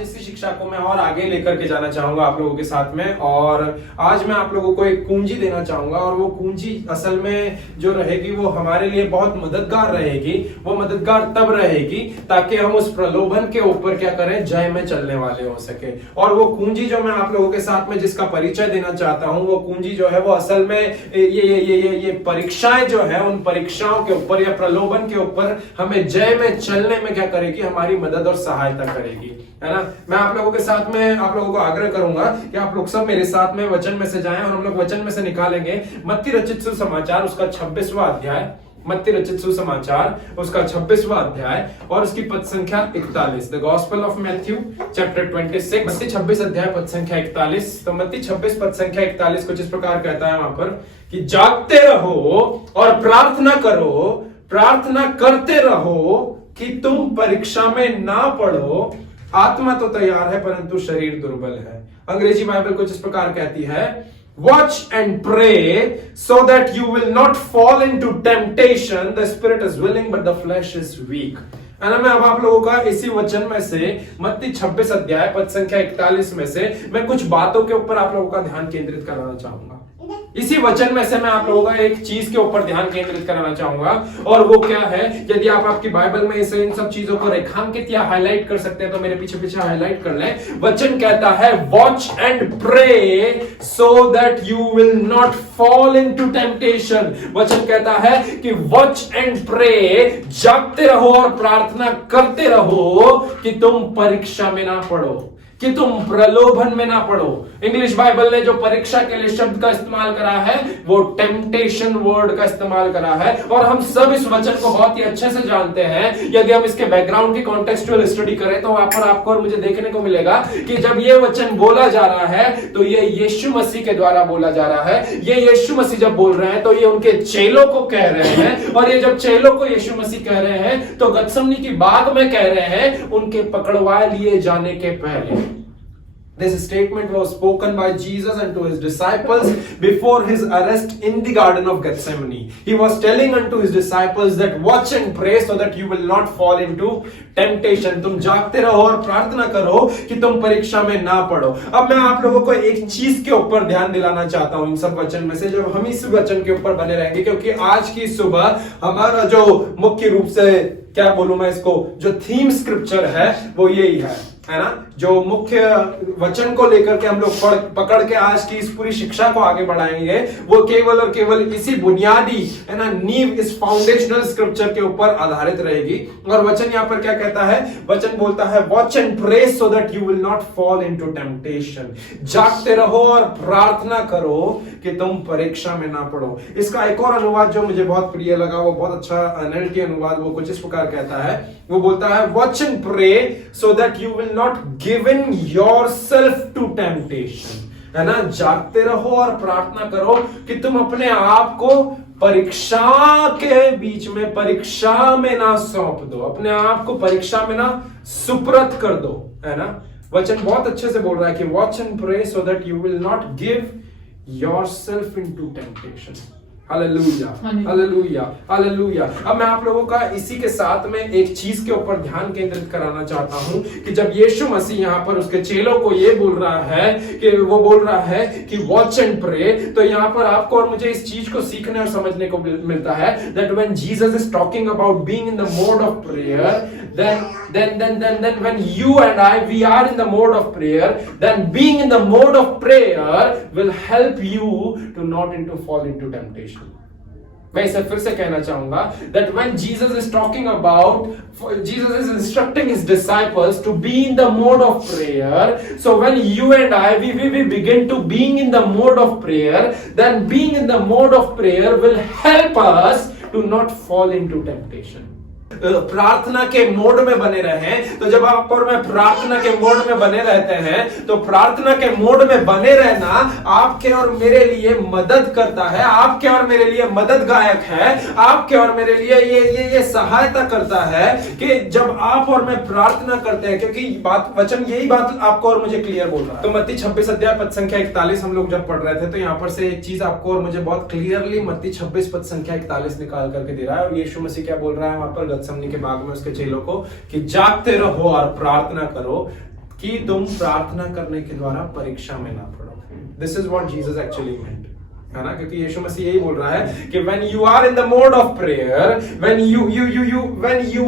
आज इसी शिक्षा को मैं और आगे लेकर के जाना चाहूंगा आप लोगों के साथ में। और आज मैं आप लोगों को एक कुंजी देना चाहूंगा, और वो कुंजी असल में जो रहेगी वो हमारे लिए बहुत मददगार रहेगी। वो मददगार तब रहेगी ताकि हम उस प्रलोभन के ऊपर क्या करें, जय में चलने वाले हो सके। और वो कुंजी जो मैं आप लोगों के साथ में जिसका परिचय देना चाहता हूं, वो कुंजी जो है वो असल में ये परीक्षाएं जो है, उन परीक्षाओं के ऊपर या प्रलोभन के ऊपर हमें जय में चलने में क्या करेगी, हमारी मदद और सहायता करेगी, है ना। मैं आप लोगों के साथ में आप लोगों को आग्रह करूंगा कि आप लोग सब मेरे साथ में वचन में से जाएं, और हम लोग वचन में से निकालेंगे मत्ती रचित सुसमाचार उसका 26वां अध्याय, मत्ती रचित सुसमाचार उसका 26वां अध्याय और उसकी पद संख्या 41। The gospel of Matthew chapter 26, मत्ती 26 अध्याय पद संख्या 41। तो मत्ती 26 पद संख्या 41 कुछ इस प्रकार कहता है वहां पर कि जागते रहो और प्रार्थना करो, प्रार्थना करते रहो कि तुम परीक्षा में ना पड़ो। आत्मा तो तैयार है परंतु शरीर दुर्बल है। अंग्रेजी बाइबल कुछ इस प्रकार कहती है, Watch and pray so that you will not fall into temptation. The spirit is willing but the flesh is weak. है ना। मैं अब आप लोगों का इसी वचन में से मत्ती 26 अध्याय पद संख्या 41 में से मैं कुछ बातों के ऊपर आप लोगों का ध्यान केंद्रित कराना चाहूंगा। इसी वचन में से मैं आप लोगों का एक चीज के ऊपर ध्यान केंद्रित कराना चाहूंगा, और वो क्या है, यदि आप आपकी बाइबल में इसे इन सब चीजों को रेखांकित या हाईलाइट कर सकते हैं तो मेरे पीछे पीछे हाईलाइट कर लें। वचन कहता है watch and pray so that you will not fall into temptation. वचन कहता है कि वॉच एंड प्रे, जागते रहो और प्रार्थना करते रहो कि तुम परीक्षा में ना पड़ो, कि तुम प्रलोभन में ना पड़ो। इंग्लिश बाइबल ने जो परीक्षा के लिए शब्द का इस्तेमाल करा है वो टेम्पटेशन वर्ड का इस्तेमाल करा है, और हम सब इस वचन को बहुत ही अच्छे से जानते हैं। यदि हम इसके बैकग्राउंड की कॉन्टेक्सचुअल स्टडी करें तो वहां पर आपको और मुझे देखने को मिलेगा कि जब ये वचन बोला जा रहा है तो ये यीशु मसीह के द्वारा बोला जा रहा है। ये यीशु मसीह जब बोल रहे हैं तो ये उनके चेलों को कह रहे हैं, और ये जब चेलों को यीशु मसीह कह रहे हैं तो गतसमनी की बाग में कह रहे हैं, उनके पकड़वा लिए जाने के पहले। This statement was spoken by Jesus unto his disciples before his arrest in the Garden of Gethsemane. He was telling unto his disciples that watch and pray so that you will not fall into temptation. तुम जागते रहो और प्रार्थना करो कि तुम परीक्षा में ना पड़ो। अब मैं आप लोगों को एक चीज के ऊपर ध्यान दिलाना चाहता हूं इन सब वचन में से, जब हम इस वचन के ऊपर बने रहेंगे, क्योंकि आज की सुबह हमारा जो मुख्य रूप से क्या बोलूं मैं इसको, जो थीम स्क्रिप्चर है वो यही है ना। जो मुख्य वचन को लेकर के हम लोग पकड़ के आज की इस पूरी शिक्षा को आगे बढ़ाएंगे, वो केवल और केवल इसी बुनियादी, है ना, नींव, इस फाउंडेशनल स्क्रिप्चर के ऊपर आधारित रहेगी। और वचन यहां पर क्या कहता है, वचन बोलता है watch and pray so that you will not fall into temptation. जागते रहो और प्रार्थना करो कि तुम परीक्षा में ना पड़ो। इसका एक और अनुवाद जो मुझे बहुत प्रिय लगा, वो बहुत अच्छा NLT अनुवाद, वो कुछ इस प्रकार कहता है, वो बोलता है watch and pray so that you will not given yourself to temptation. है ना, जागते रहो और प्रार्थना करो कि तुम अपने आप को परीक्षा के बीच में, परीक्षा में ना सौंप दो, अपने आप को परीक्षा में ना सुप्रत कर दो। है ना, वचन बहुत अच्छे से बोल रहा है कि watch and pray so that you will not give yourself into temptation. Hallelujah, hallelujah, hallelujah. अब मैं आप लोगों का इसी के साथ में एक चीज के ऊपर ध्यान केंद्रित कराना चाहता हूं कि जब यीशु मसीह यहां पर उसके चेलों को ये बोल रहा है कि वो बोल रहा है कि वॉच एंड प्रे, तो यहां पर आपको और मुझे इस चीज को सीखने और समझने को मिलता है that when Jesus is talking about being in the mode of prayer, then when you and I, we are in the mode of prayer, then being in the mode of prayer will help you to not fall into temptation. मैं इसे फिर से कहना चाहूंगा that when Jesus is talking about, Jesus is instructing his disciples to be in the mode of prayer. So when you and I, we begin to being in the mode of prayer, then being in the mode of prayer will help us to not fall into temptation. प्रार्थना के mode में बने रहें। तो जब आप और मैं प्रार्थना के मोड में बने रहते हैं तो प्रार्थना के मोड में बने रहना आपके और मेरे लिए मदद करता है, आपके और मेरे लिए मददगायक है, आपके और मेरे लिए ये सहायता करता है कि जब आप और मैं प्रार्थना करते हैं, क्योंकि बात वचन यही बात आपको और मुझे क्लियर बोल रहा है। तो मत्ती 26 अध्याय पद संख्या 41 हम लोग जब पढ़ रहे थे तो यहाँ पर से एक चीज आपको और मुझे बहुत क्लियरली मत्ती 26 पद संख्या 41 निकाल करके दे रहा है। और यीशु मसीह क्या बोल रहा है वहां पर गतसमनी के बाग में उसके चेलों को कि जागते रहो और प्रार्थना करो कि तुम प्रार्थना करने के द्वारा परीक्षा में ना पड़ो। This is what Jesus actually मेंट, है ना, क्योंकि यीशु मसीह यही बोल रहा है कि when you are in the mode of prayer, when you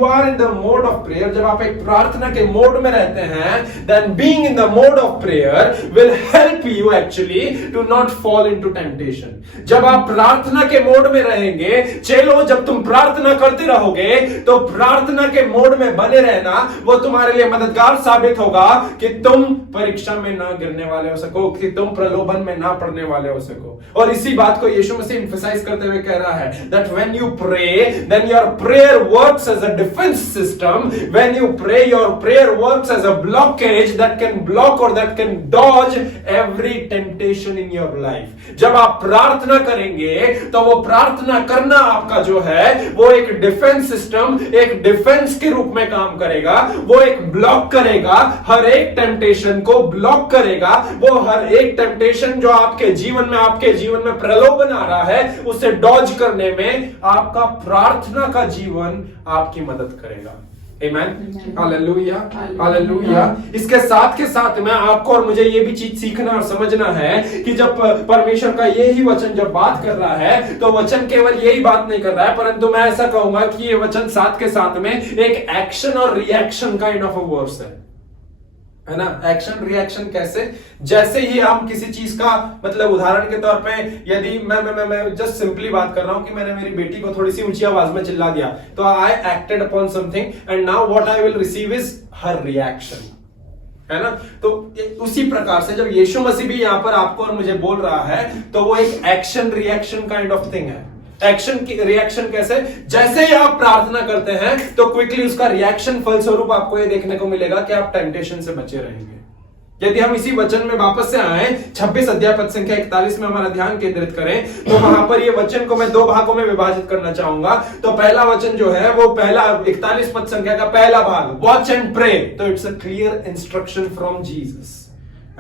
are in the mode of prayer, जब आप एक प्रार्थना के मोड में रहते हैं, then being in the mode of prayer will help you actually to not fall into temptation। जब आप प्रार्थना के मोड में रहेंगे, चलो जब तुम प्रार्थना करते रहोगे तो प्रार्थना के मोड में बने रहना वो तुम्हारे लिए मददगार साबित होगा कि तुम परीक्षा में ना गिरने वाले हो सको, कि तुम प्रलोभन में ना पड़ने वाले हो सको। और इसी बात को यीशु मसीह एम्फसाइज करते हुए कह रहा है that when you pray then your prayer works as a defense system, when you pray your prayer works as a blockage that can block or that can dodge every temptation in your life। जब आप प्रार्थना करेंगे तो वो प्रार्थना करना आपका जो है वो एक डिफेंस सिस्टम, एक डिफेंस के रूप में काम करेगा। वो एक ब्लॉक करेगा, हर एक टेम्पटेशन को ब्लॉक करेगा। वो हर एक टेम्पटेशन जो आपके जीवन में प्रलोभन आ रहा है उसे डॉज करने में आपका प्रार्थना का जीवन आपकी मदद करेगा। आमेन, हालेलुया, हालेलुया। इसके साथ के साथ में आपको और मुझे ये भी चीज सीखना और समझना है कि जब परमेश्वर का यही वचन जब बात कर रहा है तो वचन केवल यही बात नहीं कर रहा है, परंतु मैं ऐसा कहूंगा कि ये वचन साथ के साथ में एक एक्शन और reaction kind of a verse है ना। एक्शन रिएक्शन कैसे? जैसे ही हम किसी चीज का मतलब उदाहरण के तौर पे यदि मैं जस्ट सिंपली बात कर रहा हूं कि मैंने मेरी बेटी को थोड़ी सी ऊंची आवाज में चिल्ला दिया तो I acted upon something and now what I will receive is her reaction, है ना। तो उसी प्रकार से जब यीशु मसीह भी यहां पर आपको और मुझे बोल रहा है तो वो एक action reaction kind of thing है। एक्शन की रिएक्शन कैसे? जैसे ही आप प्रार्थना करते हैं तो क्विकली उसका रिएक्शन फलस्वरूप आपको ये देखने को मिलेगा कि आप टेम्पटेशन से बचे रहेंगे। यदि हम इसी वचन में वापस से आए 26 अध्याय पद संख्या 41 में हमारा ध्यान केंद्रित करें तो वहां पर ये वचन को मैं दो भागों में विभाजित करना चाहूंगा। तो पहला वचन जो है वो पहला 41 पद संख्या का पहला भाग, वॉच एंड प्रे, तो it's a clear instruction from Jesus,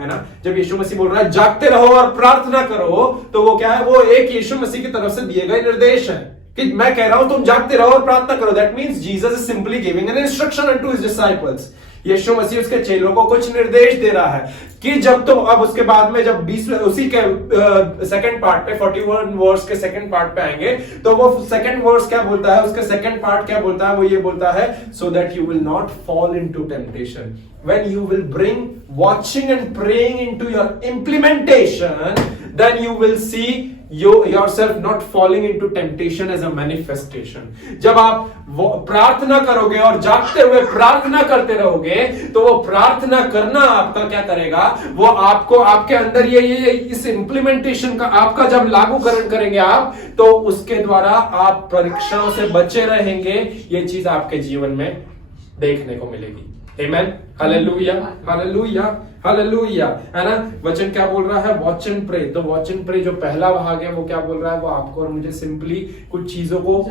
है ना। जब यीशु मसीह बोल रहा है जागते रहो और प्रार्थना करो तो वो क्या है? वो एक यीशु मसीह की तरफ से दिए गए निर्देश है कि मैं कह रहा हूं तुम जागते रहो और प्रार्थना करो। That means Jesus is simply giving an instruction unto his disciples. Yeshu Masih उसके चेलों को कुछ निर्देश दे रहा है कि जब तुम अब उसके बाद में जब 20 उसी के सेकंड पार्ट पे 41 वर्स के सेकंड पार्ट पे आएंगे तो वो सेकंड वर्स क्या बोलता है? उसके सेकंड पार्ट क्या बोलता है? वो ये बोलता है सो that you will not fall into temptation. When you will bring watching and praying into your implementation, then you will see yourself not falling into temptation as a manifestation। जब आप प्रार्थना करोगे और जागते हुए प्रार्थना करते रहोगे तो वो प्रार्थना करना आपका क्या करेगा? वो आपको आपके अंदर ये इस इंप्लीमेंटेशन का आपका जब लागूकरण करेंगे आप तो उसके द्वारा आप परीक्षाओं से बचे रहेंगे। ये चीज आपके जीवन में देखने को मिलेगी। आमेन, हालेलुया, हालेलुया, हालेलुया, है ना। वचन क्या बोल रहा है? Watch and pray. तो वॉच एंड प्रे जो पहला भाग है वो क्या बोल रहा है? वो आपको और मुझे सिंपली कुछ चीजों को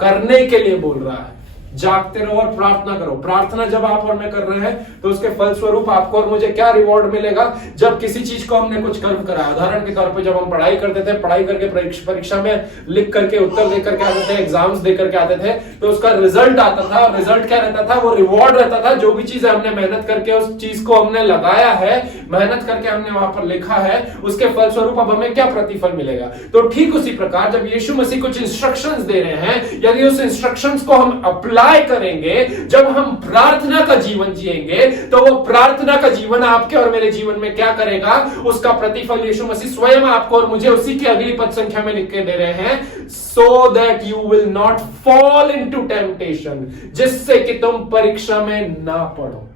करने के लिए बोल रहा है। जागते रहो और प्रार्थना करो। प्रार्थना जब आप और मैं कर रहे हैं तो उसके फलस्वरूप आपको और मुझे क्या रिवॉर्ड मिलेगा? जब किसी चीज को हमने कुछ कर्म करा, उदाहरण के तौर पे जब हम पढ़ाई करते थे, पढ़ाई करके परीक्षा में लिख करके उत्तर दे करके आते थे, एग्जाम्स दे करके आते थे, तो उसका रिजल्ट आता था। और रिजल्ट क्या रहता था? वो रिवॉर्ड रहता था। जो भी चीजें हमने मेहनत करके उस चीज को हमने लगाया है, मेहनत करके हमने वहां पर लिखा है, उसके फलस्वरूप अब हमें क्या प्रतिफल मिलेगा? तो ठीक उसी प्रकार जब यीशु मसीह कुछ इंस्ट्रक्शंस दे रहे हैं, यदि उस इंस्ट्रक्शंस को हम अप्लाई करेंगे, जब हम प्रार्थना का जीवन जिएंगे तो वो प्रार्थना का जीवन आपके और मेरे जीवन में क्या करेगा? उसका प्रतिफल यीशु मसीह स्वयं आपको और मुझे उसी की अगली पद संख्या में लिख के दे रहे हैं, सो that you will not fall into temptation, जिससे कि तुम परीक्षा में ना पड़ो।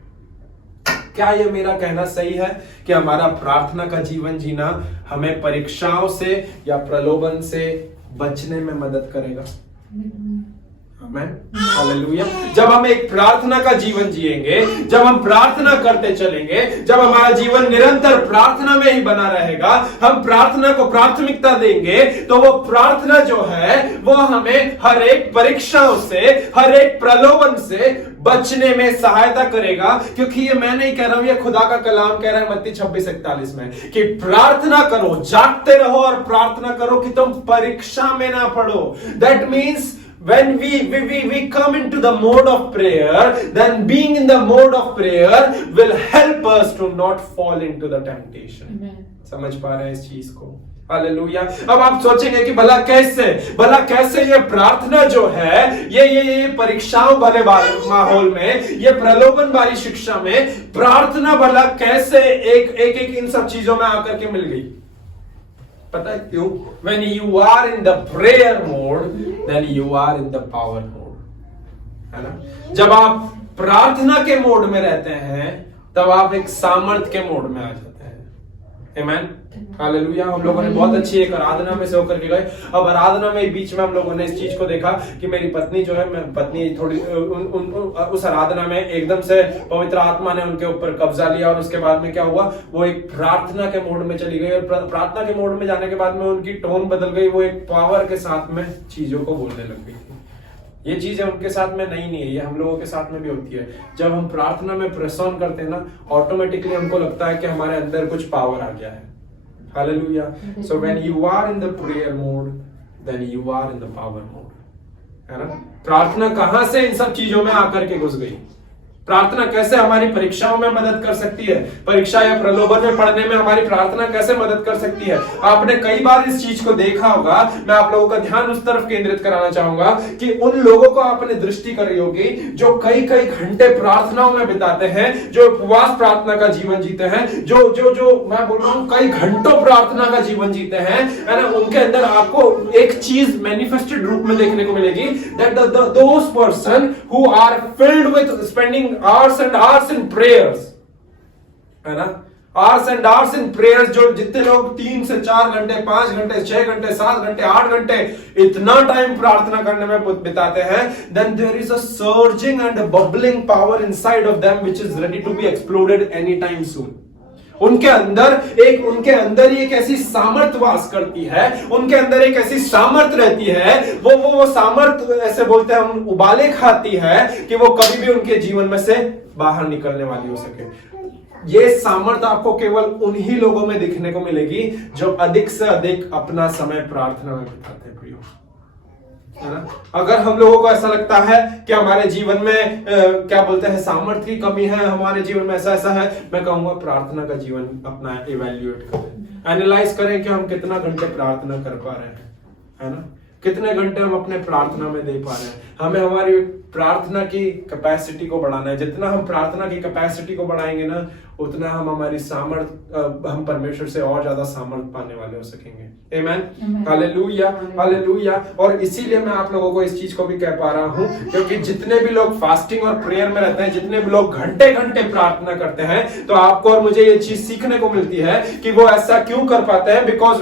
क्या ये मेरा कहना सही है कि हमारा प्रार्थना का जीवन जीना हमें परीक्षाओं से या प्रलोभन से बचने में मदद करेगा? हालेलुया। जब हम एक प्रार्थना का जीवन जिएंगे, जब हम प्रार्थना करते चलेंगे, जब हमारा जीवन निरंतर प्रार्थना में ही बना रहेगा, हम प्रार्थना को प्राथमिकता देंगे तो वो प्रार्थना जो है वो हमें हर एक परीक्षाओं से, हर एक प्रलोभन से बचने में सहायता करेगा। क्योंकि ये मैं नहीं कह रहा हूं, ये खुदा का कलाम कह रहा है मत्ती 26:41 में कि प्रार्थना करो, जागते रहो और प्रार्थना करो कि तुम परीक्षा में ना पड़ो। That means when we come into the mode of prayer, then being in the mode of prayer will help us to not fall into the temptation. Amen. समझ पा रहे हैं इस चीज को? हालेलुया। अब आप सोचेंगे कि भला कैसे ये प्रार्थना जो है, ये परीक्षाओं वाले माहौल में, ये प्रलोभन वाली शिक्षा में प्रार्थना भला कैसे एक इन सब चीजों में आकर के मिल गई? पता है क्यों? When you are in the prayer mode, then you are in the power mode, है ना? जब आप प्रार्थना के मोड में रहते हैं, तब आप एक सामर्थ के मोड में आ जाते हैं। आमीन, हालेलुया। हम लोगों ने बहुत अच्छी एक आराधना में से होकर के गए। अब आराधना में बीच में हम लोगों ने इस चीज को देखा कि मेरी पत्नी जो है, पत्नी थोड़ी उस आराधना में एकदम से पवित्र आत्मा ने उनके ऊपर कब्जा लिया, और उसके बाद में क्या हुआ, वो एक प्रार्थना के मोड में चली गई, और प्रार्थना के मोड में जाने के बाद में उनकी टोन बदल गई। वो एक पावर के साथ में चीजों को बोलने लग गई थी। ये चीजें उनके साथ में नहीं है, ये हम लोगों के साथ में भी होती है। जब हम प्रार्थना में प्रेस ऑन करते हैं ना, ऑटोमेटिकली हमको लगता है कि हमारे अंदर कुछ पावर आ गया है। Hallelujah. So when you are in the prayer mode, then you are in the power mode. है ना? प्रार्थना कहां से इन सब चीजों में आकर के घुस गई? प्रार्थना कैसे हमारी परीक्षाओं में मदद कर सकती है? परीक्षा या प्रलोभन में पढ़ने में हमारी प्रार्थना कैसे मदद कर सकती है? आपने कई बार इस चीज को देखा होगा। मैं आप लोगों का ध्यान उस तरफ केंद्रित कराना चाहूंगा कि उन लोगों को आपने दृष्टि करी होगी जो कई कई घंटे प्रार्थनाओं में बिताते हैं, जो उपवास प्रार्थना का जीवन जीते हैं, जो मैं बोल रहा हूं कई घंटों प्रार्थना का जीवन जीते हैं, है ना? उनके अंदर आपको एक चीज मैनिफेस्टेड रूप में देखने को मिलेगी, that those person who are filled with spending hours and hours in prayers, है ना? hours and hours in prayers, जो जितने लोग 3 से 4 घंटे, 5 घंटे, 6 घंटे, 7 घंटे, 8 घंटे इतना टाइम प्रार्थना करने में बिताते हैं, then there is a surging and a bubbling power inside of them which is ready to be exploded anytime soon. उनके अंदर ही एक ऐसी सामर्थ वास करती है, उनके अंदर एक ऐसी सामर्थ रहती है, वो सामर्थ ऐसे बोलते हैं हम, उबाले खाती है कि वो कभी भी उनके जीवन में से बाहर निकलने वाली हो सके। ये सामर्थ आपको केवल उन्हीं लोगों में दिखने को मिलेगी जो अधिक से अधिक अपना समय प्रार्थना में बिताते हैं, प्रियो, है ना? अगर हम लोगों को ऐसा लगता है कि हमारे जीवन में क्या बोलते हैं, सामर्थ्य की कमी है, हमारे जीवन में ऐसा है, मैं कहूंगा प्रार्थना का जीवन अपना इवैल्यूएट करें, एनालाइज करें कि हम कितना घंटे प्रार्थना कर पा रहे हैं, है ना? कितने घंटे हम अपने प्रार्थना में दे पा रहे हैं। हमें हमारी प्रार्थना की कैपेसिटी को बढ़ाना है। जितना हम प्रार्थना की कैपेसिटी को बढ़ाएंगे ना, उतना हम हमारी हम परमेश्वर से और ज्यादा सामर्थ पाने वाले हो सकेंगे। आमीन, हालेलुया, हालेलुया। और इसीलिए मैं आप लोगों को इस चीज को भी कह पा रहा हूं, क्योंकि जितने भी लोग फास्टिंग और प्रेयर में रहते हैं, जितने भी लोग घंटे घंटे प्रार्थना करते हैं, तो आपको और मुझे ये चीज सीखने को मिलती है कि वो ऐसा क्यों कर पाते हैं। Because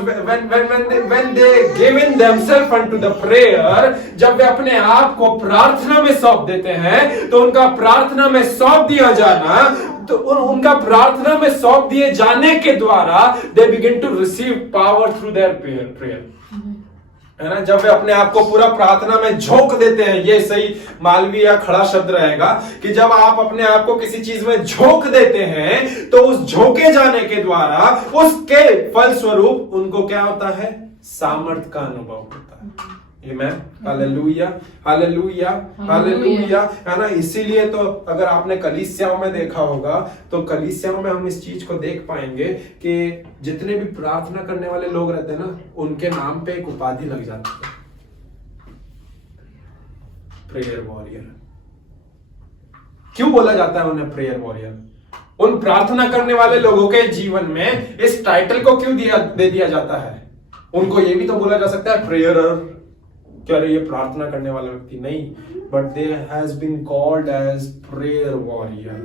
when they give in themselves unto the prayer, जब वे अपने आप को प्रार्थना में सौंप देते हैं, तो उनका प्रार्थना में सौंप दिया जाना, तो उनका प्रार्थना में सौंप दिए जाने के द्वारा they begin to receive power through their prayer, है ना? जब वे अपने आप को पूरा प्रार्थना में झोंक देते हैं, ये सही मालवी या खड़ा शब्द रहेगा कि जब आप अपने आप को किसी चीज में झोंक देते हैं, तो उस झोंके जाने के द्वारा उसके फलस्वरूप उनको क्या होता है? सामर्थ का अनुभव होता है। आमीन, हालेलुया, हालेलुया, हालेलुया, है ना? इसीलिए तो अगर आपने कलीसियाओं में देखा होगा, तो कलीसियाओं में हम इस चीज को देख पाएंगे कि जितने भी प्रार्थना करने वाले लोग रहते हैं ना, उनके नाम पे एक उपाधि लग जाती है, प्रेयर वॉरियर। क्यों बोला जाता है उन्हें प्रेयर वॉरियर? उन प्रार्थना करने वाले लोगों के जीवन में इस टाइटल को क्यों दे दिया जाता है? उनको ये भी तो बोला जा सकता है प्रेयरर, क्या ये प्रार्थना करने वाला व्यक्ति नहीं, but they has been called as prayer warrior.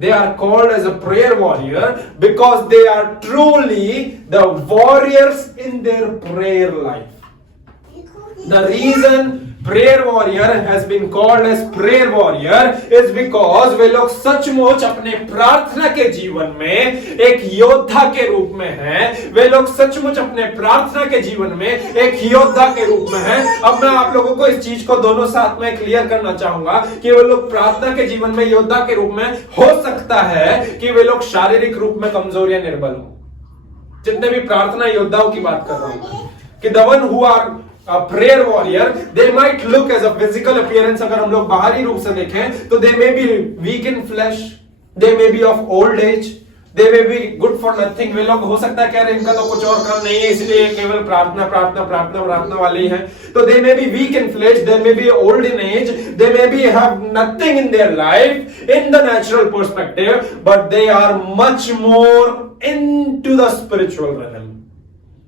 They are called as a prayer warrior because they are truly the warriors in their prayer life. The reason prayer warrior has been called as prayer warrior is because वे लोग सचमुच अपने प्रार्थना के जीवन में एक योद्धा के रूप में हैं। वे लोग सचमुच अपने प्रार्थना के जीवन में एक योद्धा के रूप में हैं। अब मैं आप लोगों को इस चीज को दोनों साथ में क्लियर करना चाहूंगा कि वे लोग प्रार्थना के जीवन में योद्धा के रूप में हो सकता है कि वे लोग शारीरिक रूप में कमजोर या निर्बल हो। जितने भी प्रार्थना योद्धाओं की बात कर रहा हूं कि the one who are a prayer warrior, they might look as a physical appearance, अगर हम लोग बाहरी रूप से देखें तो they may be weak in flesh, they may be of old age, they may be good for nothing. वे लोग हो सकता है कह रहे इनका तो कुछ और काम नहीं है इसलिए केवल प्रार्थना प्रार्थना प्रार्थना प्रार्थना वाले ही हैं. तो they may be weak in flesh, they may be old in age, they may be have nothing in their life in the natural perspective, but they are much more into the spiritual realm.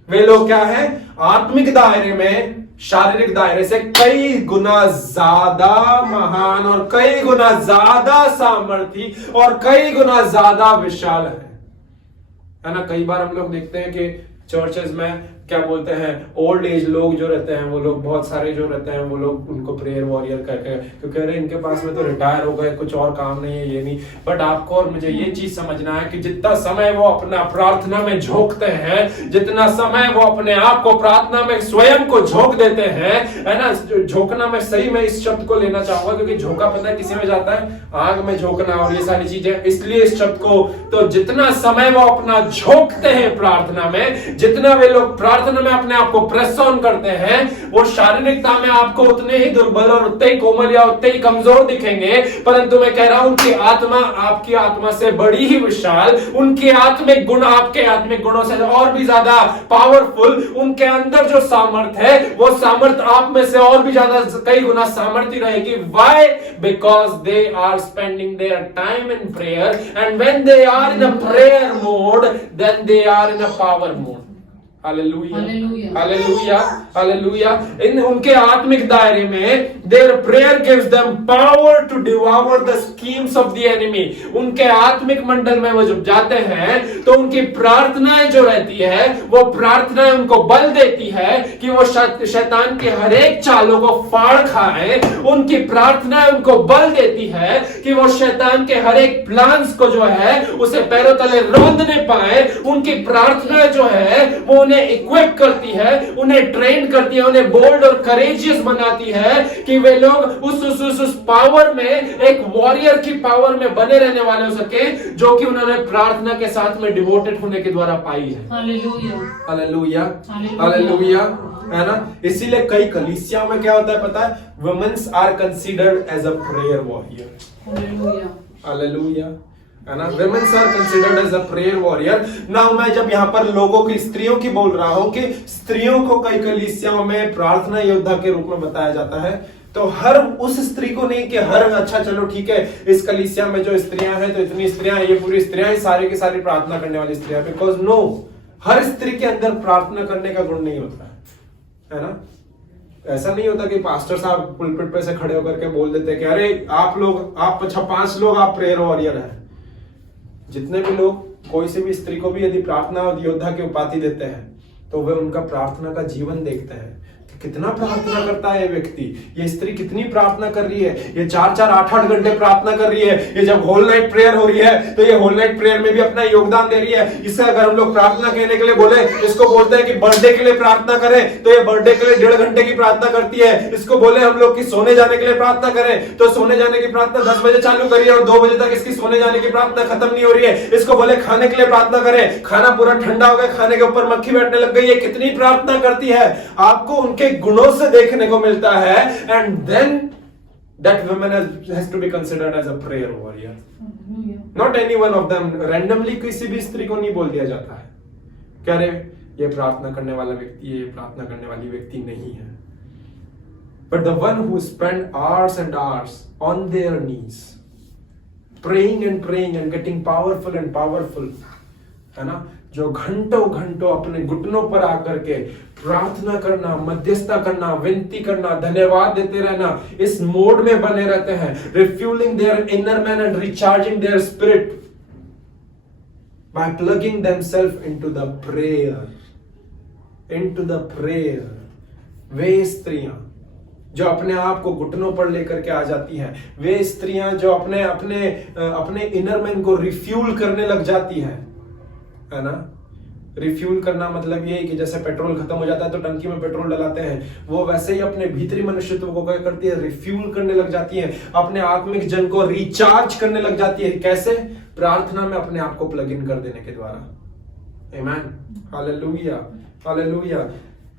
वे लोग क्या है, आत्मिक दायरे में शारीरिक दायरे से कई गुना ज्यादा महान और कई गुना ज्यादा सामर्थी और कई गुना ज्यादा विशाल है ना. कई बार हम लोग देखते हैं कि चर्चेस में क्या बोलते हैं, ओल्ड एज लोग जो रहते हैं वो लोग बहुत सारे जो रहते हैं वो लोग उनको प्रेयर वॉरियर करके, क्योंकि अरे इनके पास में तो रिटायर हो गए, कुछ और काम नहीं है, ये नहीं. बट आपको और मुझे ये चीज समझना है कि जितना समय वो अपना प्रार्थना में झोंकते हैं, जितना समय वो अपने आप को प्रार्थना में स्वयं को झोंक देते हैं, है ना. झोंकना में सही में इस शब्द को लेना चाहूंगा क्योंकि झोंका पता है किसी में जाता है, आग में झोंकना और ये सारी चीजें, इसलिए इस शब्द को. तो जितना समय वो अपना झोंकते हैं प्रार्थना में, जितना वे लोग प्रार्थना में अपने आप को प्रेस ऑन करते हैं, वो शारीरिकता में आपको उतने ही दुर्बल और उतने ही कोमल या उतने ही कमजोर दिखेंगे, परंतु मैं कह रहा हूं उनकी आत्मा आपकी आत्मा से बड़ी ही विशाल, उनके आत्मिक गुण आपके आत्मिक गुणों से और भी ज्यादा पावरफुल, उनके अंदर जो सामर्थ्य है वो सामर्थ्य आप में से और भी ज्यादा कई गुना सामर्थ्य रहेगी. Why? Because they are spending their time in prayer, and when they are in a prayer mode then they are in a power mode. Hallelujah hallelujah hallelujah. इन उनके आत्मिक दायरे में their prayer gives them power to devour the schemes of the enemy. उनके आत्मिक मंडल में वो जब जाते हैं तो उनकी प्रार्थनाएं जो रहती है वो प्रार्थनाएं उनको बल देती है कि वो शैतान के हर एक चालों को फाड़ खाए. उनकी प्रार्थनाएं उनको बल देती है कि वो शैतान के हर एक प्लान्स को जो है उसे पैरों तले रौंदने पाए. उनकी प्रार्थनाएं जो है वो उन्हें इक्विप करती है, उन्हें ट्रेन करती है, उन्हें बोल्ड और करेजियस बनाती है कि वे लोग उस पावर में, एक वॉरियर की पावर में बने रहने वाले हो सके जो कि उन्होंने प्रार्थना के साथ में डिवोटेड होने के द्वारा पाई है. हालेलुया हालेलुया हालेलुया, है ना. इसीलिए कई कलीसियाओं में क्या होता है पता है, womens are considered as a prayer warrior. Hallelujah hallelujah, है ना. Women are considered as a prayer warrior. Now मैं जब यहाँ पर लोगों की स्त्रियों की बोल रहा हूँ कि स्त्रियों को कई कलीसियाओं में प्रार्थना योद्धा के रूप में बताया जाता है, तो हर उस स्त्री को नहीं कि हर अच्छा चलो ठीक है इस कलीसिया में जो स्त्रियां हैं तो इतनी स्त्रियां हैं, ये पूरी स्त्रियां ही सारी की सारी प्रार्थना करने वाली स्त्रियां. बिकॉज नो, हर स्त्री के अंदर प्रार्थना करने का गुण नहीं होता है ना. ऐसा नहीं होता कि पास्टर साहब पुलपिट पे से खड़े होकर के बोल देते कि अरे आप लोग, आप 5 लोग आप प्रेयर वॉरियर हैं. जितने भी लोग कोई से भी स्त्री को भी यदि प्रार्थना योद्धा की उपाधि देते हैं तो वे उनका प्रार्थना का जीवन देखते हैं कि कितना प्रार्थना करता है ये व्यक्ति, ये स्त्री कितनी प्रार्थना कर रही है, ये 4-4 8-8 घंटे प्रार्थना कर रही है, ये जब होल नाइट प्रेयर हो रही है तो ये होल नाइट प्रेयर में भी अपना योगदान दे रही है. इससे अगर हम लोग प्रार्थना कहने के लिए बोले, इसको बोलते हैं कि बर्थडे के लिए प्रार्थना करें तो ये बर्थडे के लिए 1.5 घंटे की प्रार्थना करती है. इसको बोले हम लोग कि सोने जाने के लिए प्रार्थना करें तो सोने जाने की प्रार्थना 10 बजे चालू करिए और 2 बजे तक इसकी सोने जाने की प्रार्थना खत्म नहीं हो रही है. इसको बोले खाने के लिए प्रार्थना करें, खाना पूरा ठंडा हो गया, खाने के ऊपर मक्खी बैठने लग गई, ये कितनी प्रार्थना करती है. आपको उनके गुणों से देखने को मिलता है. And then that woman has to be considered as a prayer warrior. Not any one of them. Randomly किसी भी स्त्री को नहीं बोल दिया जाता है क्या रे ये प्रार्थना करने वाला व्यक्ति, ये प्रार्थना करने वाली व्यक्ति नहीं है. But the one who spend hours and hours on their knees praying and getting powerful and powerful, है ना, जो घंटों घंटों अपने घुटनों पर आकर के प्रार्थना करना, मध्यस्थता करना, विनती करना, धन्यवाद देते रहना, इस मोड में बने रहते हैं. Refuelling their inner man and recharging their spirit by plugging themselves into the prayer. वे स्त्रियां जो अपने आप को घुटनों पर लेकर के आ जाती हैं, वे स्त्रियां जो अपने इनर मैन को रिफ्यूल करने लग जाती है ना. रिफ्यूल करना मतलब ये कि जैसे पेट्रोल खत्म हो जाता है तो टंकी में पेट्रोल डलाते हैं, वो वैसे ही अपने भीतरी मनुष्यत्व को क्या करती है, रिफ्यूल करने लग जाती है. अपने आत्मिक जन को रिचार्ज करने लग जाती है. कैसे? प्रार्थना में अपने आप को प्लग इन कर देने के द्वारा. आमीन, हालेलुया हालेलुया.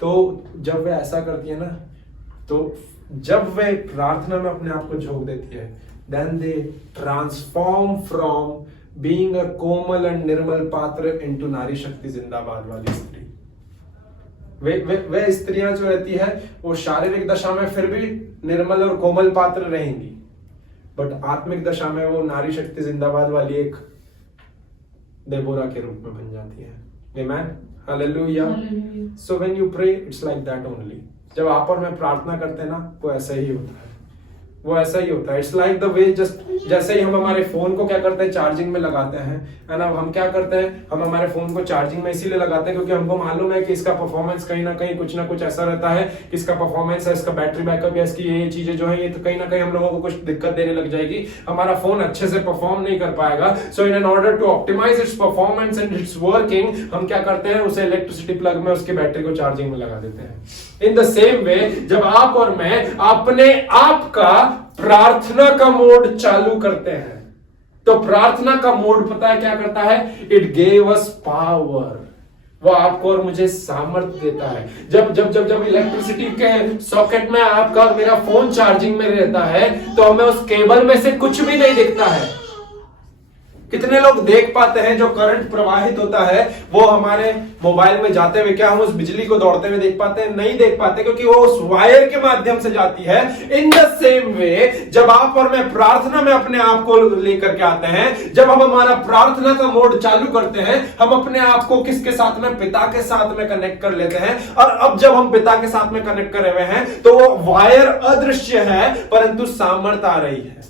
तो जब वे ऐसा करती है ना, तो जब वे प्रार्थना में अपने आप को झोंक देती है, then they transform from being a कोमल एंड निर्मल पात्र इनटू नारी शक्ति जिंदाबाद वाली स्त्री। वे स्त्रियां जो रहती है वो शारीरिक दशा में फिर भी निर्मल और कोमल पात्र रहेंगी, बट आत्मिक दशा में वो नारी शक्ति जिंदाबाद वाली एक देबोरा के रूप में बन जाती है। Amen, hallelujah. So when you pray it's like that only. जब आप और मैं प्रार्थना करते हैं ना, वो ऐसा ही होता है, वो ऐसा ही होता है। It's like the way, just जैसे ही हम हमारे फोन को क्या करते हैं, चार्जिंग में लगाते हैं, है ना। हम क्या करते हैं, हम हमारे फोन को चार्जिंग में इसीलिए लगाते हैं क्योंकि हमको मालूम है कि इसका परफॉर्मेंस कहीं ना कहीं कुछ ना कुछ ऐसा रहता है कि इसका परफॉर्मेंस है, इसका बैटरी बैकअप या इसकी ये चीजें जो है ये तो कहीं ना कहीं हम लोगों को कुछ दिक्कत देने लग जाएगी, हमारा फोन अच्छे से परफॉर्म नहीं कर पाएगा। So in order to optimize its performance and its working, हम क्या करते हैं, उसे इलेक्ट्रिसिटी प्लग में उसकी बैटरी को चार्जिंग में लगा देते हैं। इन द सेम वे, जब आप और मैं अपने आप का प्रार्थना का मोड चालू करते हैं, तो प्रार्थना का मोड पता है क्या करता है, इट गेव अस पावर। वो आपको और मुझे सामर्थ्य देता है। जब जब जब जब इलेक्ट्रिसिटी के सॉकेट में आपका और मेरा फोन चार्जिंग में रहता है, तो हमें उस केबल में से कुछ भी नहीं दिखता है। कितने लोग देख पाते हैं जो करंट प्रवाहित होता है वो हमारे मोबाइल में जाते हुए, क्या हम उस बिजली को दौड़ते हुए देख पाते हैं? नहीं देख पाते, क्योंकि वो उस वायर के माध्यम से जाती है। इन द सेम वे, जब आप और मैं प्रार्थना में अपने आप को लेकर के आते हैं, जब हम हमारा प्रार्थना का मोड चालू करते हैं, हम अपने आप को किसके साथ में, पिता के साथ में कनेक्ट कर लेते हैं। और अब जब हम पिता के साथ में कनेक्ट करे हुए हैं, तो वो वायर अदृश्य है परंतु सामर्थ्य आ रही है।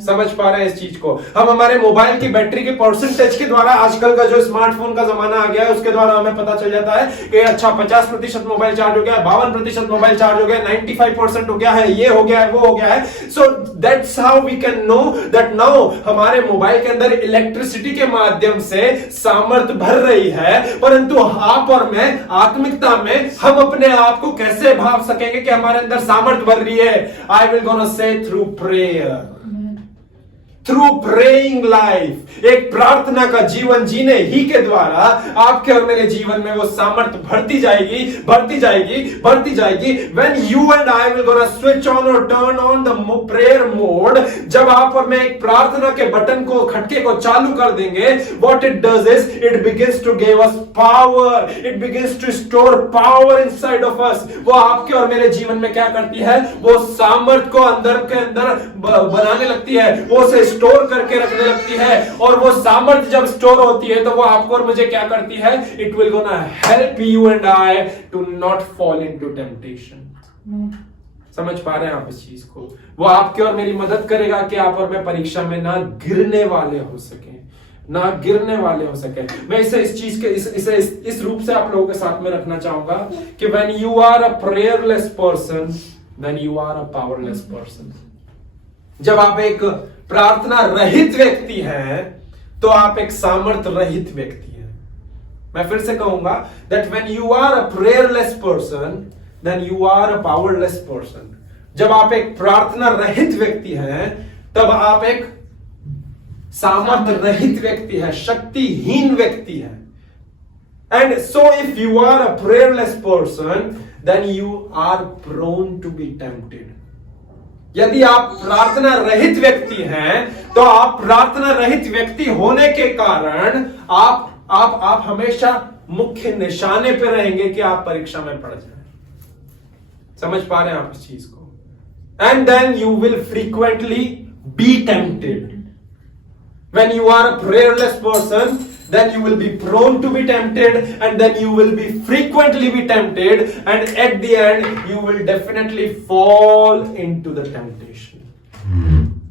समझ पा रहे हैं इस चीज को? हम हमारे मोबाइल की बैटरी के परसेंटेज के द्वारा, आजकल का जो स्मार्टफोन का जमाना आ गया है उसके द्वारा हमें पता चल जाता है कि अच्छा 50% मोबाइल चार्ज हो गया है, 52% मोबाइल चार्ज हो गया है, 95% हो गया है, ये हो गया है, वो हो गया है। So that's how we can know that now हमारे मोबाइल के अंदर इलेक्ट्रिसिटी के माध्यम से सामर्थ्य भर रही है, परंतु आप और मैं आत्मिकता में हम अपने आप को कैसे भाव सकेंगे कि हमारे अंदर सामर्थ्य भर रही है? I will gonna say through prayer, through praying life. एक प्रार्थना का जीवन जीने ही के द्वारा आपके और मेरे जीवन में वो सामर्थ्य बढ़ती जाएगी, बढ़ती जाएगी, बढ़ती जाएगी। When you and I will gonna switch on or turn on the prayer mode, जब आप और मैं एक प्रार्थना के बटन को, खटके को चालू कर देंगे, what it does is it begins to give us power, it begins to store power inside of us। वो आपके और मेरे जीवन में क्या करती है? वो सामर्थ्य को अंदर के अंदर बनाने लगती है, वो उसे स्टोर करके रखने लगती है। और वो सामर्थ्य जब स्टोर होती है तो वो आपको और मुझे क्या करती है? It will gonna help you and I to not fall into temptation. समझ पा रहे हैं आप इस चीज को? वो आपके और मेरी मदद करेगा कि आप और मैं परीक्षा में ना गिरने वाले हो सके, ना गिरने वाले हो सके। मैं इसे इस चीज के इस रूप से आप लोगों के साथ में रखना चाहूंगा कि when you are a prayerless person then you are a powerless person. जब आप एक प्रार्थना रहित व्यक्ति हैं तो आप एक सामर्थ्य रहित व्यक्ति हैं। मैं फिर से कहूंगा that when you are a prayerless person then you are a powerless person। जब आप एक प्रार्थना रहित व्यक्ति हैं तब आप एक सामर्थ्य रहित व्यक्ति है, शक्तिहीन व्यक्ति है। And so if you are a prayerless person then you are prone to be tempted। यदि आप प्रार्थना रहित व्यक्ति हैं तो आप प्रार्थना रहित व्यक्ति होने के कारण आप हमेशा मुख्य निशाने पे रहेंगे कि आप परीक्षा में पड़ जाएं। समझ पा रहे हैं आप इस चीज को? And then you will frequently be tempted. When you are a prayerless person, then you will be prone to be tempted, and then you will be frequently be tempted, and at the end you will definitely fall into the temptation।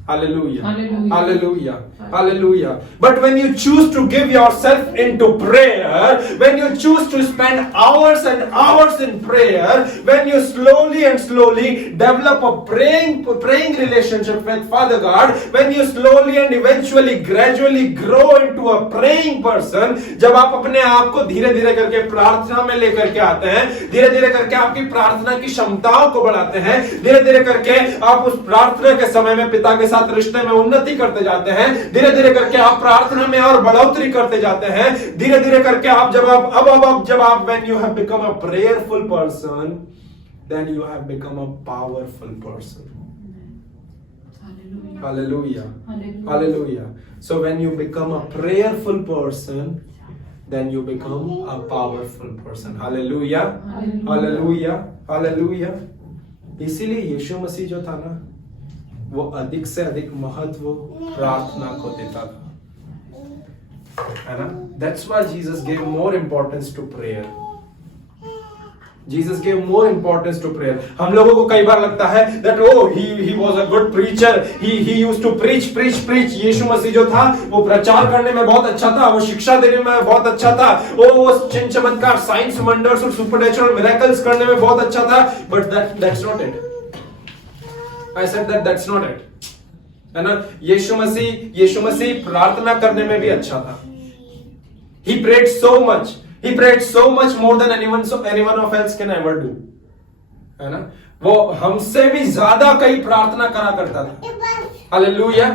Hallelujah. Hallelujah. Hallelujah. Hallelujah. But when you choose to give yourself into prayer, when you choose to spend hours and hours in prayer, when you slowly and slowly develop a praying relationship with Father God, when you slowly and eventually gradually grow into a praying person, जब आप अपने आप को धीरे धीरे करके प्रार्थना में लेकर के आते हैं, धीरे धीरे करके आपकी प्रार्थना की क्षमताओं को बढ़ाते हैं, धीरे धीरे करके आप उस प्रार्थना के समय में पिता के साथ रिश्ते में उन्नति करते जाते हैं, धीरे धीरे करके आप प्रार्थना में और बढ़ोतरी करते जाते हैं, धीरे धीरे करके आप जब आप when you have become a prayerful person, then you have become a powerful person. Hallelujah. Hallelujah. So when you become a prayerful person, then you become a powerful person. Hallelujah. Hallelujah. Hallelujah. इसीलिए यीशु मसीह जो था ना, वो अधिक से अधिक महत्व प्रार्थना को देता था, है ना? That's why Jesus gave more importance to prayer. Jesus gave more importance to prayer. हम लोगों को कई बार लगता है that he was a good preacher. He used to preach. यीशु मसीह जो था वो प्रचार करने में बहुत अच्छा था, वो शिक्षा देने में बहुत अच्छा था, वो चिन्ह चमत्कार, साइंस, वंडर्स और सुपरनैचुरल मिरेकल्स करने में बहुत अच्छा था. But that's not it. I said that's not it. है ना? यीशु मसीह प्रार्थना करने में भी अच्छा था. He prayed so much. He prayed so much more than anyone of else can ever do. है ना? वो हमसे भी ज्यादा कई प्रार्थना करा करता था. Hallelujah.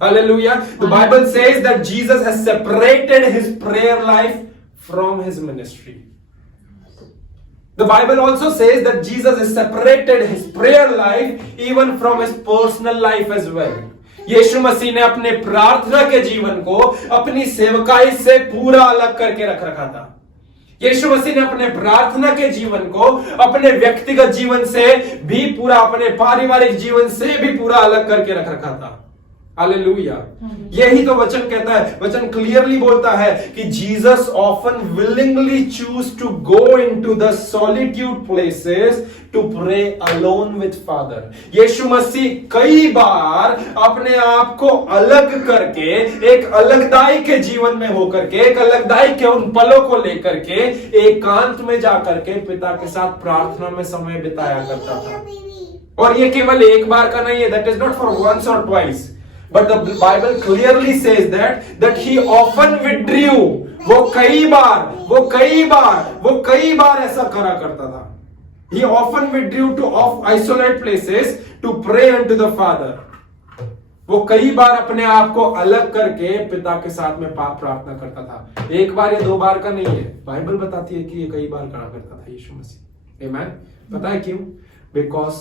Hallelujah. The Bible says that Jesus has separated his prayer life from his ministry. The Bible also says that Jesus has separated his prayer life even from his personal life as well. यीशु मसीह ने अपने प्रार्थना के जीवन को अपनी सेवकाई से पूरा अलग करके रखा था. यीशु मसीह ने अपने प्रार्थना के जीवन को अपने व्यक्तिगत जीवन से भी पूरा, अपने पारिवारिक जीवन से भी पूरा अलग करके रखा था. हालेलुया. यही तो वचन कहता है, वचन क्लियरली बोलता है कि Jesus often willingly choose to go into the solitude places to pray alone with father. Yeshu Masih कई बार अपने आप को अलग करके, एक अलगदाई के जीवन में होकर के, एक अलगदाई के उन पलों को लेकर के एकांत में जाकर के पिता के साथ प्रार्थना में समय बिताया करता था. और ये केवल एक बार का नहीं है. That is not for once और twice. But the Bible clearly says that he often withdrew. वो कई बार ऐसा करा करता था. He often withdrew to isolate places to pray unto the Father. वो कई बार अपने आप को अलग करके पिता के साथ में प्रार्थना करता था. एक बार या दो बार का नहीं है. बाइबल बताती है कि ये कई बार करा करता था यीशु मसीह. Amen. पता है क्यों? Because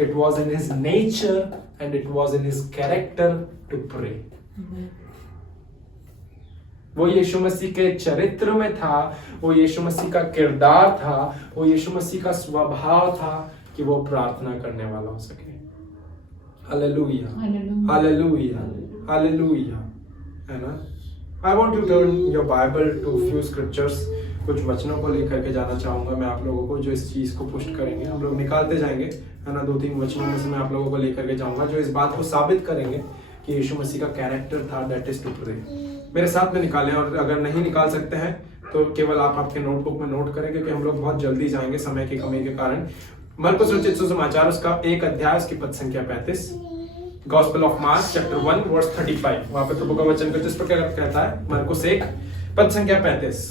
it was in his nature and it was in his character to pray. वो यीशु मसीह के चरित्र में था, वो यीशु मसीह का किरदार था, वो यीशु मसीह का स्वभाव था कि वो प्रार्थना करने वाला हो सके. हालेलुया. हालेलुया. हालेलुया. है ना? I want to turn your Bible to few scriptures. कुछ वचनों को लेकर के जाना चाहूंगा मैं आप लोगों को, जो इस चीज को पुष्ट करेंगे. हम लोग निकालते जाएंगे, है ना? 2-3 वचनों में से मैं आप लोगों को लेकर के जाऊंगा जो इस बात को साबित करेंगे कि यीशु मसीह का कैरेक्टर था, दैट इज टू प्रे. मेरे साथ में निकालें, और अगर नहीं निकाल सकते हैं तो केवल आप आपके नोटबुक में नोट करें, क्योंकि हम लोग बहुत जल्दी जाएंगे समय की कमी के कारण. मरकुस रचित सुसमाचार उसका 1 अध्याय, उसकी पद संख्या 35. Gospel of Mark chapter 1 verse 35. वहां पे प्रभु का वचन कुछ इस प्रकार कहता है. मरकुस 1 पद संख्या 35.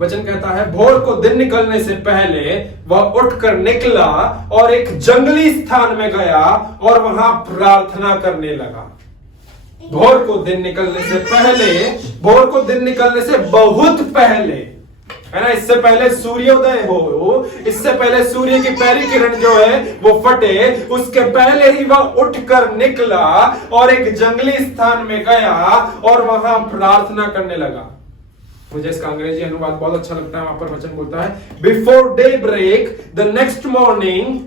वचन कहता है, भोर को दिन निकलने से पहले वह उठकर निकला और एक जंगली स्थान में गया और वहां प्रार्थना करने लगा. भोर को दिन निकलने से पहले, भोर को दिन निकलने से बहुत पहले, है ना? इससे पहले सूर्योदय हो, इससे पहले सूर्य की पहली किरण जो है वो फटे, उसके पहले ही वह उठकर निकला और एक जंगली स्थान में गया और वहां प्रार्थना करने लगा. मुझे इसका अंग्रेजी अनुवाद बहुत अच्छा लगता है. वहां पर वचन बोलता है, before day break the next morning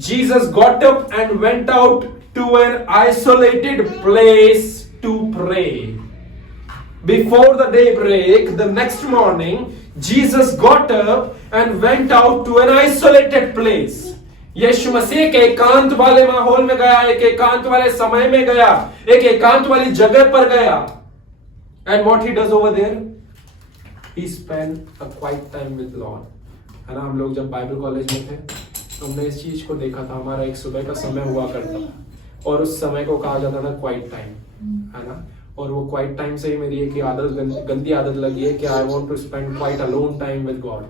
Jesus got up and went out to an isolated place to pray. Before the day break the next morning Jesus got up and went out to an isolated place. Yeshu Masih के एकांत वाले माहौल में गया, एक एकांत वाले समय में गया, एक एकांत वाली जगह पर गया. And what he does over there, he spent a quiet time with Lord. है ना? हम लोग जब बाइबल कॉलेज में थे तो हमने इस चीज को देखा था. हमारा एक सुबह का समय हुआ करता था और उस समय को कहा जाता था क्वाइट टाइम, है ना? और वो क्वाइट टाइम से ही मेरी एक आदत, गंदी आदत लगी है कि I want to spend quiet alone time with God,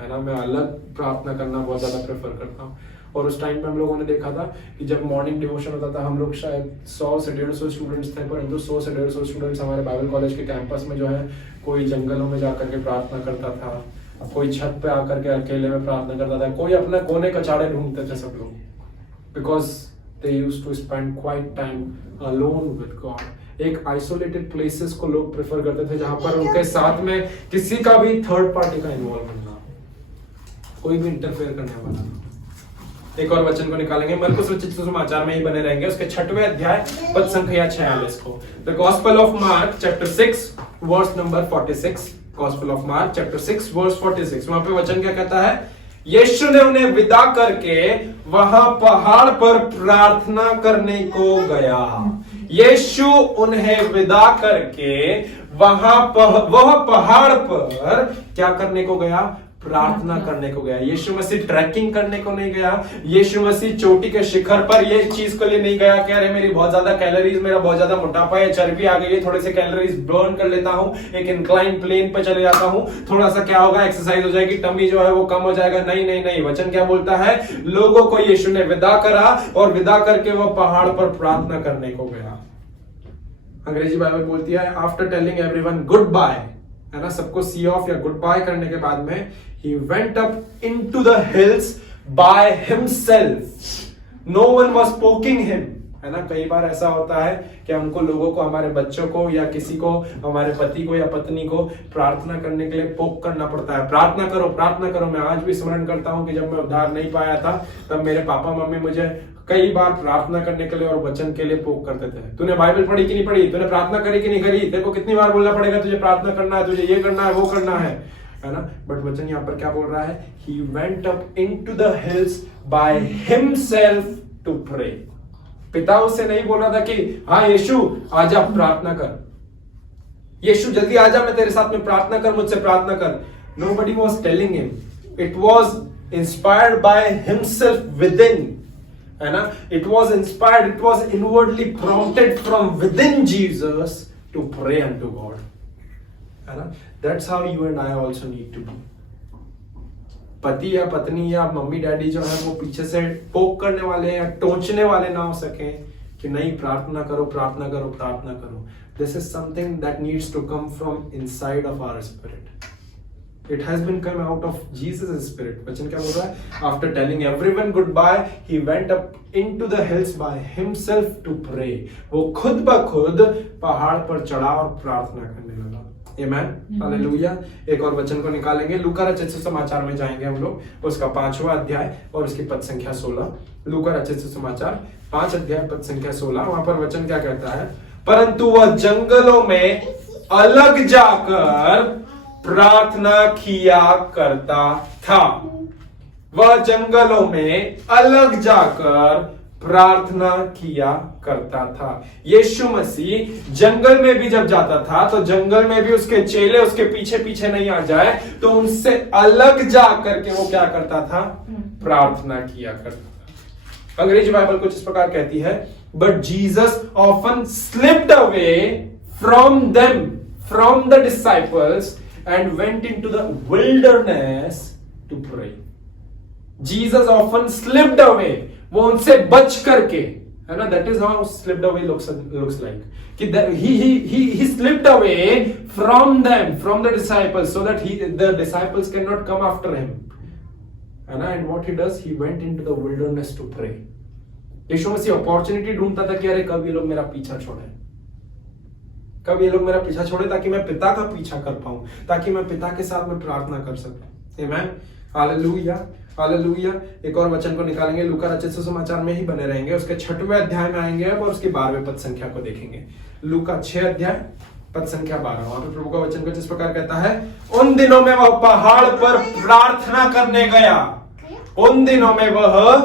है ना? मैं अलग प्रार्थना करना बहुत ज्यादा प्रेफर करता हूँ. और उस टाइम पे हम लोगों ने देखा था कि जब मॉर्निंग डिवोशन होता था, हम लोग शायद 100 से 150 स्टूडेंट्स थे, परंतु 100 से 150 स्टूडेंट्स हमारे बाइबल कॉलेज के कैंपस में जो है कोई जंगलों में जाकर के प्रार्थना करता था, कोई छत पे आकर के अकेले में प्रार्थना करता था, कोई अपने कोने कचाड़े ढूंढते थे सब लोग, because they used to spend quiet time alone with God. एक आइसोलेटेड प्लेसेस को लोग प्रेफर करते थे जहां पर उनके साथ में किसी का भी थर्ड पार्टी का इन्वॉल्वमेंट ना, कोई भी इंटरफेयर करने वाला ना। एक और वचन को निकालेंगे, मरकुस रचित सुसमाचार में ही बने रहेंगे, उसके 6वें अध्याय पद संख्या 46 को। The gospel of Mark chapter 6 verse number 46। Gospel of Mark chapter 6 verse 46, वहां पे वचन क्या कहता है? यीशु ने उन्हें विदा करके वहां पहाड़ पर प्रार्थना करने को गया। यीशु उन्हें विदा करके वह पहाड़ पर क्या करने को गया? प्रार्थना करने को गया। यीशु मसीह ट्रैकिंग करने को नहीं गया। यीशु मसीह चोटी के शिखर पर ये चीज को लिए नहीं गया कि अरे मेरी बहुत ज्यादा कैलोरीज, मेरा बहुत ज्यादा मोटापा है, चर्बी आ गई है, थोड़े से कैलोरीज बर्न कर लेता हूं, एक इंक्लाइन प्लेन पे चले जाता हूं, थोड़ा सा क्या होगा, एक्सरसाइज हो जाएगी, टमी जो है वो कम हो जाएगा। नहीं नहीं नहीं, वचन क्या बोलता है? लोगों को यीशु ने विदा करा और विदा करके वह पहाड़ पर प्रार्थना करने को गया। अंग्रेजी बाइबल बोलती है after telling everyone goodbye, है ना, सबको सी ऑफ या गुड बाय करने के बाद में he went up into the hills by himself, no one was poking him, है ना। कई बार ऐसा होता है कि हमको लोगों को, हमारे बच्चों को या किसी को, हमारे पति को या पत्नी को प्रार्थना करने के लिए पोक करना पड़ता है। प्रार्थना करो, प्रार्थना करो। मैं आज भी स्मरण करता हूं कि जब मैं उद्धार नहीं पाया था तब मेरे पापा मम्मी मुझे कई बार प्रार्थना करने के लिए और वचन के लिए पोक करते थे। तूने बाइबल पढ़ी कि नहीं पढ़ी? तूने प्रार्थना करी कि नहीं करी? तेरे को कितनी बार बोलना पड़ेगा तुझे प्रार्थना करना है, तुझे ये करना है, वो करना है ना। बट वचन यहाँ पर क्या बोल रहा है? He went up into the hills by himself to pray. पिता उससे नहीं बोल रहा था कि हाँ यीशु आजा प्रार्थना कर, यीशु जल्दी आजा, मैं तेरे साथ में प्रार्थना कर, मुझसे प्रार्थना कर। Nobody was telling him. It was inspired by himself within, है ना। It was inspired, it was inwardly prompted from within Jesus to pray unto God, है ना। That's how you and I also need to be. पति या पत्नी या mummy daddy जो है वो पीछे से पोक करने वाले या टोंचने वाले ना हो सके कि नहीं प्रार्थना करो, प्रार्थना करो, प्रार्थना करो। This is something that needs to come from inside of our spirit. It has been come out of Jesus' spirit. वचन क्या बोल रहा है? After telling everyone goodbye, he went up into the hills by himself to pray. वो खुद ब खुद पहाड़ पर चढ़ा और प्रार्थना करने लगा। Amen. हालेलुया। एक और वचन को निकालेंगे, लूका रचित सुसमाचार में जाएंगे हम लोग, उसका 5वां अध्याय और उसकी पद संख्या 16। लूका रचित सुसमाचार 5 अध्याय पद संख्या 16, वहां पर वचन क्या कहता है? परंतु वह जंगलों में अलग जाकर प्रार्थना किया करता था। वह जंगलों में अलग जाकर प्रार्थना किया करता था। यीशु मसीह जंगल में भी जब जाता था तो जंगल में भी उसके चेले उसके पीछे पीछे नहीं आ जाए, तो उनसे अलग जा करके वो क्या करता था? प्रार्थना किया करता था। अंग्रेजी बाइबल कुछ इस प्रकार कहती है, but Jesus often slipped away from them, from the disciples and went into the wilderness to pray. Jesus often slipped away, वो उनसे बच करके, है ना। That is how slipped away looks like, कि he slipped away from them, from the disciples, so that the disciples cannot come after him, है ना। And what he does, he went into the wilderness to pray. यीशु मसीह opportunity ढूंढता था कि अरे कब ये लोग मेरा पीछा छोड़े, कब ये लोग मेरा पीछा छोड़े, ताकि मैं पिता का पीछा कर पाऊं, ताकि मैं पिता के साथ में प्रार्थना कर सकूं। आमीन, हालेलुया, हालेलुया। एक और वचन को निकालेंगे, लूका रचित सुसमाचार में ही बने रहेंगे, उसके 6वें अध्याय में आएंगे अब और उसकी 12वें पद संख्या को देखेंगे। लूका 6 अध्याय पद संख्या 12, वहां पर प्रभु का वचन कुछ इस प्रकार कहता है, उन दिनों में वह पहाड़ पर प्रार्थना करने गया। उन दिनों में वह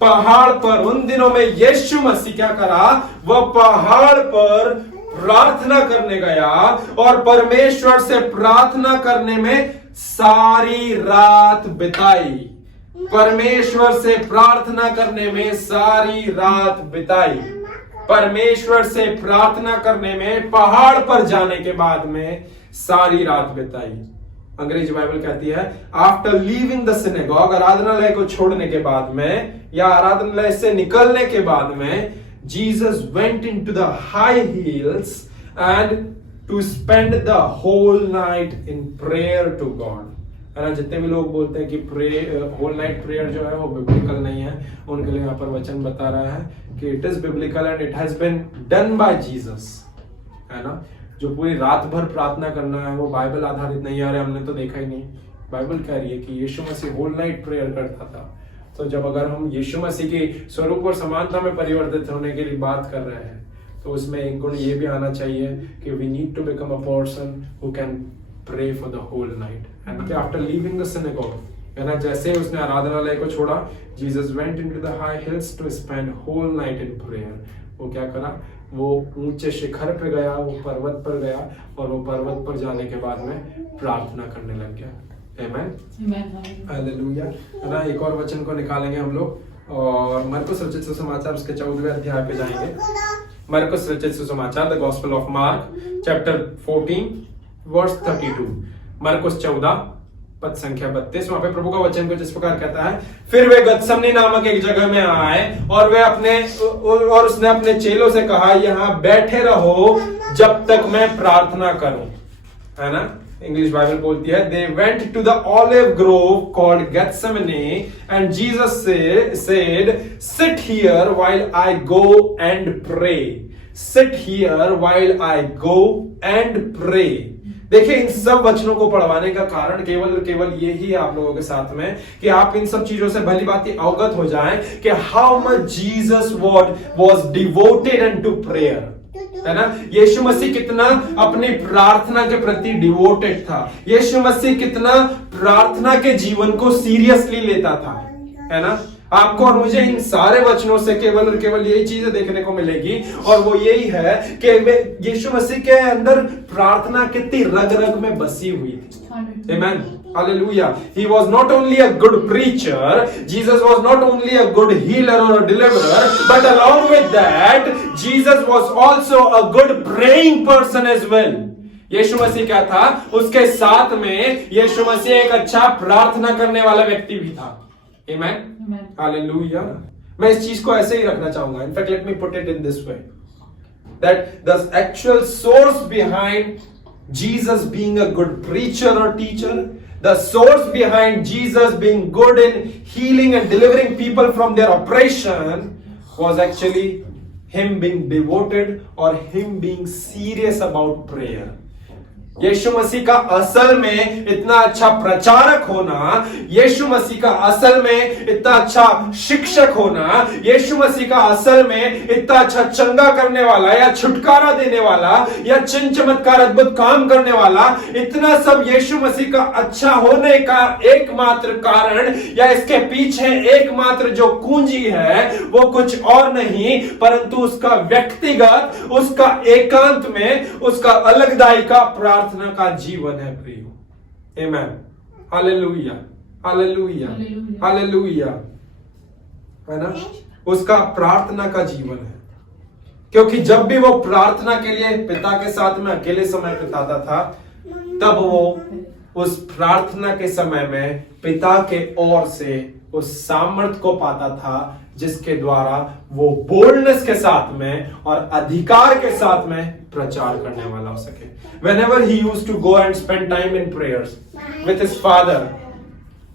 पहाड़ पर, उन दिनों में यीशु मसीह क्या करा? वह पहाड़ पर प्रार्थना करने गया और परमेश्वर से प्रार्थना करने में सारी रात बिताई। परमेश्वर से प्रार्थना करने में सारी रात बिताई। परमेश्वर से प्रार्थना करने में पहाड़ पर जाने के बाद में सारी रात बिताई। अंग्रेजी बाइबल कहती है आफ्टर लीविंग द सिनेगॉग, आराधनालय को छोड़ने के बाद में या आराधनालय से निकलने के बाद में, Jesus went into the high hills and to spend the whole night in prayer to God. है ना, जितने भी लोग बोलते हैं कि होल नाइट प्रेयर जो है वो बिब्लिकल नहीं है, उनके लिए यहाँ पर वचन बता रहा है कि it is biblical and it has been done by Jesus. है ना, जो पूरी रात भर प्रार्थना करना है वो बाइबल आधारित नहीं है। अरे हमने तो देखा ही नहीं, बाइबल कह रही है कि यीशु मसीह होल नाइट प्रेयर करता था। तो जब अगर हम यीशु मसीह की स्वरूप और समानता में परिवर्तित होने के लिए बात कर रहे हैं तो उसमें एक गुण ये भी आना चाहिए कि we need to become a person who can pray for the whole night and after leaving the synagogue. है ना, जैसे उसने आराधनालय को छोड़ा, Jesus went into the high hills to spend whole night in prayer. वो क्या करा, वो ऊंचे शिखर पे गया, वो पर्वत पर गया और वो पर्वत पर जाने के बाद में प्रार्थना करने लग गया। आमेन, हालेलुया। है ना, एक और वचन को निकालेंगे हम लोग और मरकुस रचित सुसमाचार उसके 14वें अध्याय पे जाएंगे। मरकुस रचित सुसमाचार, the gospel of Mark chapter 14 verse 32। मरकुस 14 पद संख्या 32, वहां पे प्रभु का वचन कुछ इस प्रकार कहता है, फिर वे गतसमनी नामक एक जगह में आए और उसने अपने चेलों से कहा, यहाँ बैठे रहो जब तक मैं प्रार्थना करूं। है ना, इंग्लिश बाइबल बोलती है, they went to the olive grove called Gethsemane and Jesus said sit here while I go and pray. Sit here while I go and pray. देखिए, इन सब वचनों को पढ़वाने का कारण केवल और केवल यही है आप लोगों के साथ में कि आप इन सब चीजों से भली भांति अवगत हो जाएं कि how much Jesus was devoted into prayer. है ना, यीशु मसीह कितना अपनी प्रार्थना के प्रति डिवोटेड था, यीशु मसीह कितना प्रार्थना के जीवन को सीरियसली लेता था। है ना, आपको और मुझे इन सारे वचनों से केवल और केवल यही चीजें देखने को मिलेगी और वो यही है कि यीशु मसीह के अंदर प्रार्थना कितनी रग रग में बसी हुई थी। आमेन, hallelujah. He was not only a good preacher, Jesus was not only a good healer or a deliverer, but along with that, Jesus was also a good praying person as well. यीशु मसीह क्या था, उसके साथ में यीशु मसीह एक अच्छा प्रार्थना करने वाला व्यक्ति भी था। Amen? हालेलुया। मैं इस चीज को ऐसे ही रखना चाहूंगा। In fact, let me put it in this way, that the actual source behind Jesus being a good preacher or teacher, the source behind Jesus being good in healing and delivering people from their oppression was actually him being devoted or him being serious about prayer. यीशु मसीह का असल में इतना अच्छा प्रचारक होना, यीशु मसीह का असल में इतना अच्छा शिक्षक होना, यीशु मसीह का असल में इतना अच्छा चंगा करने वाला या छुटकारा देने वाला या चिन्ह चमत्कार अद्भुत काम करने वाला, इतना सब यीशु मसीह का अच्छा होने का एकमात्र कारण या इसके पीछे एकमात्र जो कुंजी है वो कुछ और नहीं परंतु उसका व्यक्तिगत, उसका एकांत में, उसका अलगदाई का प्रार्थना का जीवन है प्रियो। आमेन, हालेलुया, हालेलुया, हालेलुया। है ना, उसका प्रार्थना का जीवन है, क्योंकि जब भी वो प्रार्थना के लिए पिता के साथ में अकेले समय बिताता था तब वो उस प्रार्थना के समय में पिता के ओर से उस सामर्थ को पाता था जिसके द्वारा वो बोल्डनेस के साथ में और अधिकार के साथ में प्रचार करने वाला हो सके। Whenever he used to go and spend time in prayers with his father,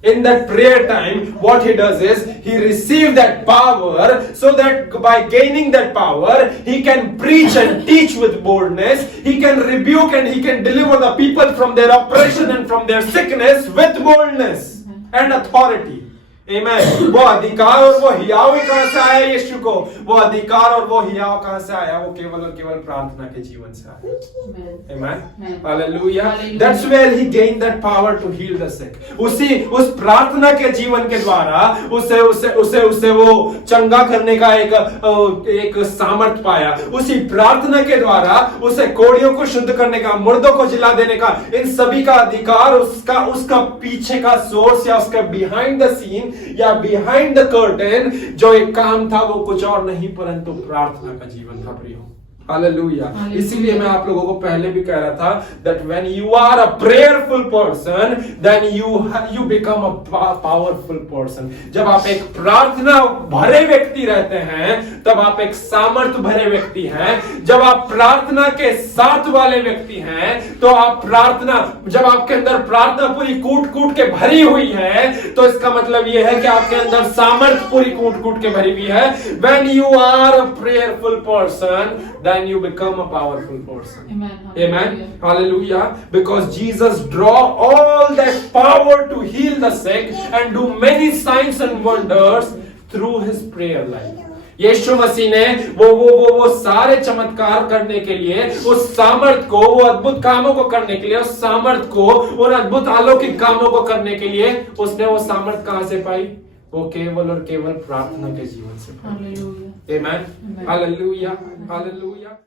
in that prayer time, what he does is he receives that power so that by gaining that power, he can preach and teach with boldness. He can rebuke and he can deliver the people from their oppression and from their sickness with boldness and authority. Amen. वो अधिकार और वो हियाव कहां से आया यीशु को? वो अधिकार और वो हियाव कहां से आया? वो केवल और केवल प्रार्थना के जीवन से आया। Amen. Hallelujah. That's where he gained that power to heal the sick. उस प्रार्थना के जीवन के द्वारा उसे वो चंगा करने का एक सामर्थ पाया। उसी प्रार्थना के द्वारा उसे कोड़ियों को शुद्ध करने का, मुर्दों को जिला देने का, इन सभी का अधिकार उसका पीछे का सोर्स या उसका बिहाइंड द सीन या बिहाइंड द कर्टेन जो एक काम था वो कुछ और नहीं परंतु प्रार्थना का जीवन था प्रियो। हालेलुया। हालेलुया। इसीलिए मैं आप लोगों को पहले भी कह रहा था that when you are a prayerful person then you become a powerful person। जब आप एक प्रार्थना भरे व्यक्ति रहते हैं तब आप एक सामर्थ भरे व्यक्ति हैं। जब आप प्रार्थना के साथ वाले व्यक्ति हैं तो आप प्रार्थना, जब आपके अंदर प्रार्थना पूरी कूट कूट के भरी हुई है तो इसका मतलब यह है कि आपके अंदर सामर्थ पूरी कूट कूट के भरी हुई है। when you are a prayerful person then you become a powerful person। Amen। Hallelujah। Because Jesus draw all that power to heal the sick and do many signs and wonders through his prayer life। यीशु मसीह ने वो सारे चमत्कार करने के लिए, उस सामर्थ को, वो अद्भुत कामों को करने के लिए, उस सामर्थ को, उन अद्भुत अलौकिक कामों को करने के लिए उसने वो सामर्थ कहां से पाई? वो केवल और केवल प्रार्थना के जीवन से पाई। आमीन। Hallelujah, hallelujah.